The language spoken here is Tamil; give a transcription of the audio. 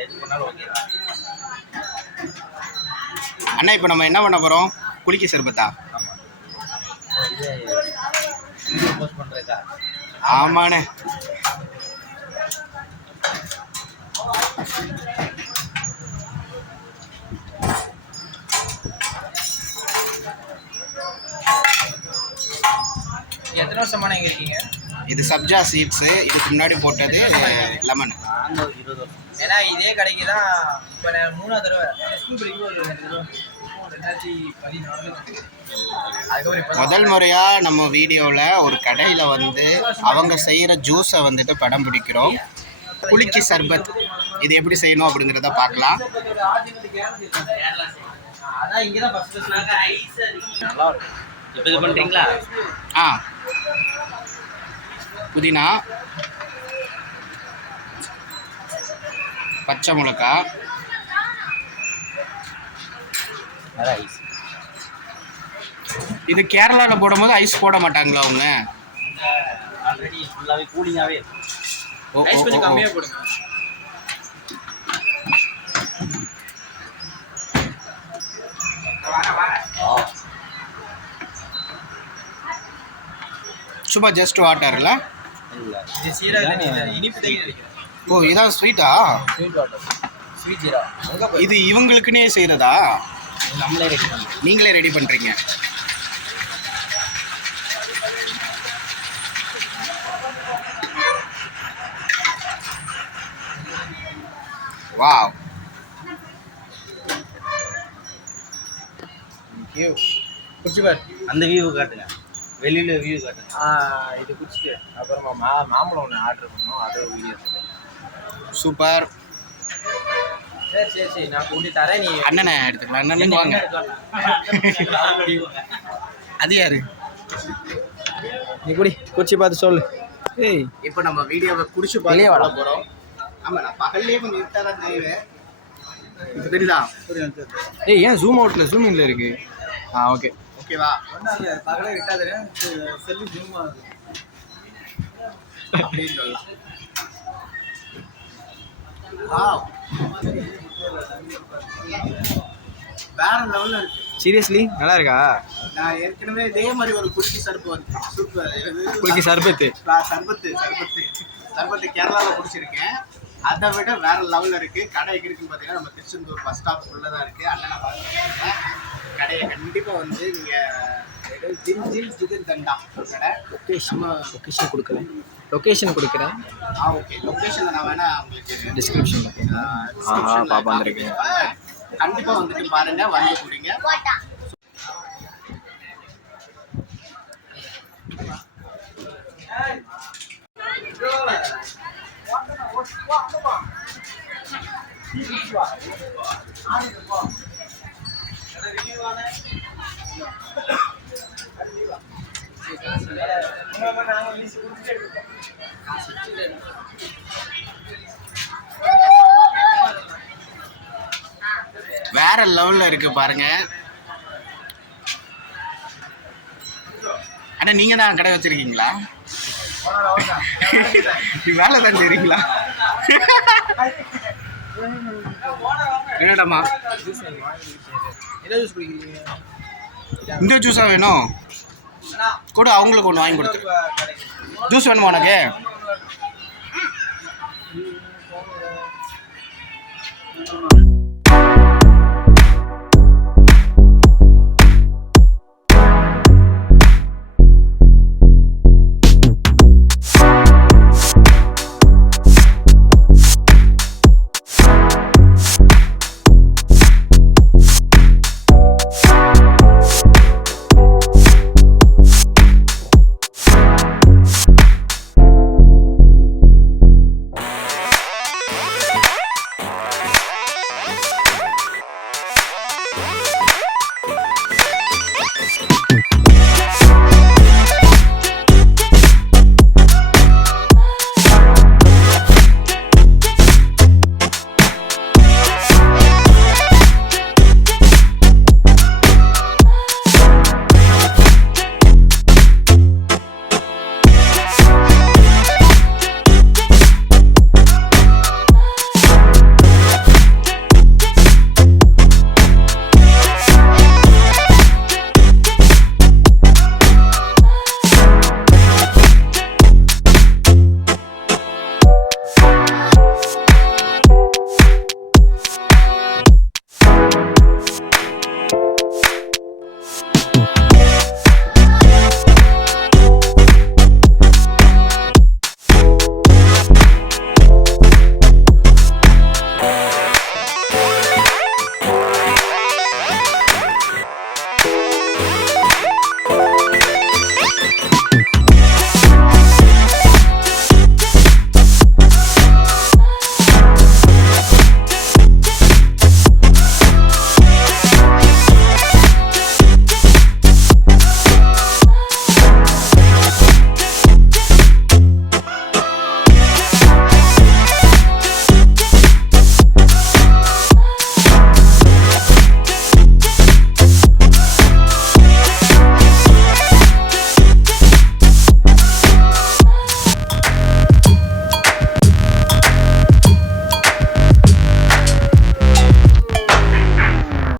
எது பண்ணாலும் ஓகே தான். அண்ணா இப்போ நம்ம என்ன பண்ண போகிறோம் குளிக்க சர்பத்தா ஆமாண்ணே. எத்தனை வருஷமான இங்கே இருக்கீங்க? இது சப்ஜா சீட்ஸு இதுக்கு முன்னாடி போட்டது லெமன் இருபது வருஷம். ஏன்னா இதே கடைக்கு தான் இப்போ நான் மூணாவது தடவை ஸ்கூல் படிக்கும்போது ரெண்டாயிரத்தி பதினாலு முதல் முறையாக நம்ம வீடியோவில் ஒரு கடையில் வந்து அவங்க செய்கிற ஜூஸை வந்துட்டு படம் பிடிக்கிறோம். குலுக்கி சர்பத். இது எப்படி செய்யணும் அப்படிங்கிறத பார்க்கலாம். அதான் இங்கே தான் ஃபஸ்ட்டு நல்லா இருக்கும் இப்போ இது பண்ணுறீங்களா ஆ புதினா பச்சை மிளகா. இது கேரளாவில் போடும்போது ஐஸ் போட மாட்டாங்களா அவங்க? ஆல்ரெடி ஃபுல்லாகவே கூலிங்காகவே கொஞ்சம். கம்மியாக போடுங்க. சும்மா ஜஸ்ட் வாட்டர்ல இல்லை. இனிப்பு தண்ணி நினைக்கிறேன் ஓ இதான் ஸ்வீட்டா? ஸ்வீட் வாட்டர் ஸ்வீட் ஜீரா இது இவங்களுக்குன்னே செய்கிறதா நம்மளே ரெடி பண்ணலாம் நீங்களே ரெடி பண்ணுறீங்க வாவ். வியூ குடிச்சு பாரு. அந்த வியூ காட்டுங்க. வெளியில வியூ காட்டுங்க. இது குடிச்சிட்டு அப்புறமா மா மாம்பழம் ஒன்று ஆர்டர் பண்ணோம். அதை வீடியோ சூப்பர். சரி சரி சரி நான் கூட்டி தரேன் நீ. அண்ணனை எடுத்துக்கலாம். அண்ணன் வாங்க. அது யாரு? நீ குடி குடிச்சு பார்த்து சொல்லு. ஏய் இப்போ நம்ம வீடியோவை குடிச்சு பார்க்க வாடா. போகிறோம் ஆமாம் நான் பகல்லே கொஞ்சம் இருட்டாக தான் செய்வேன் இப்போ தெரியுதா? ஏய் ஏன் ஜூம் அவுட்ல ஜூம் இன்ல இருக்கு? ஆ ஓகே ஓகேவா பகலே விட்டாது செல்லு ஜூம் ஆகுது. அப்படின்னு சொல்லலாம் வேற லெவல்ல இருக்கு. சீரியஸ்லி நல்லா இருக்கா நான் ஏற்கனவே இதே மாதிரி ஒரு குலுக்கி சர்பு வந்து சூப்பர் குளிக்கி சர்பத்து. சர்பத்து. சர்பத்து சர்பத்து. கேரளாவில் குடிச்சிருக்கேன். அதை விட வேற லெவல்ல இருக்கு. கடை எங்க இருக்குன்னு பார்த்தீங்கன்னா நம்ம திருச்செந்தூர் பஸ் ஸ்டாப் உள்ள தான் இருக்கு அண்ணனை பார்த்துருக்கேன். கடையை கண்டிப்பா வந்து நீங்க ஏதோ ஜில் ஜில் ஜிகிர் தண்டா ஒரு கடை. லொகேஷன் லொகேஷன் கொடுக்குறேன் லொகேஷன் கொடுக்குறேன் ஆ ஓகே லொகேஷனை நான் வேணா உங்களுக்கு டிஸ்கிரிப்ஷனில் ஆ, ஆஹா, பாப்பா வந்திருக்கேன். பண்ணிடுறேன். கண்டிப்பா வந்துட்டு பாருங்க வந்து குடிங்க வேற லெவல்ல இருக்கு பாருங்க. அண்ணா நீங்க தான் கடை வச்சிருக்கீங்களா? வேலை தான் செய்றீங்களா? என்னடாமா? என்ன ஜூஸ் குடிக்கிறீங்க? இந்த ஜூஸா வேணும்? கூட அவங்களுக்கு ஒன்று வாங்கி கொடுத்துரு. ஜூஸ் வேணுமா உனக்கு?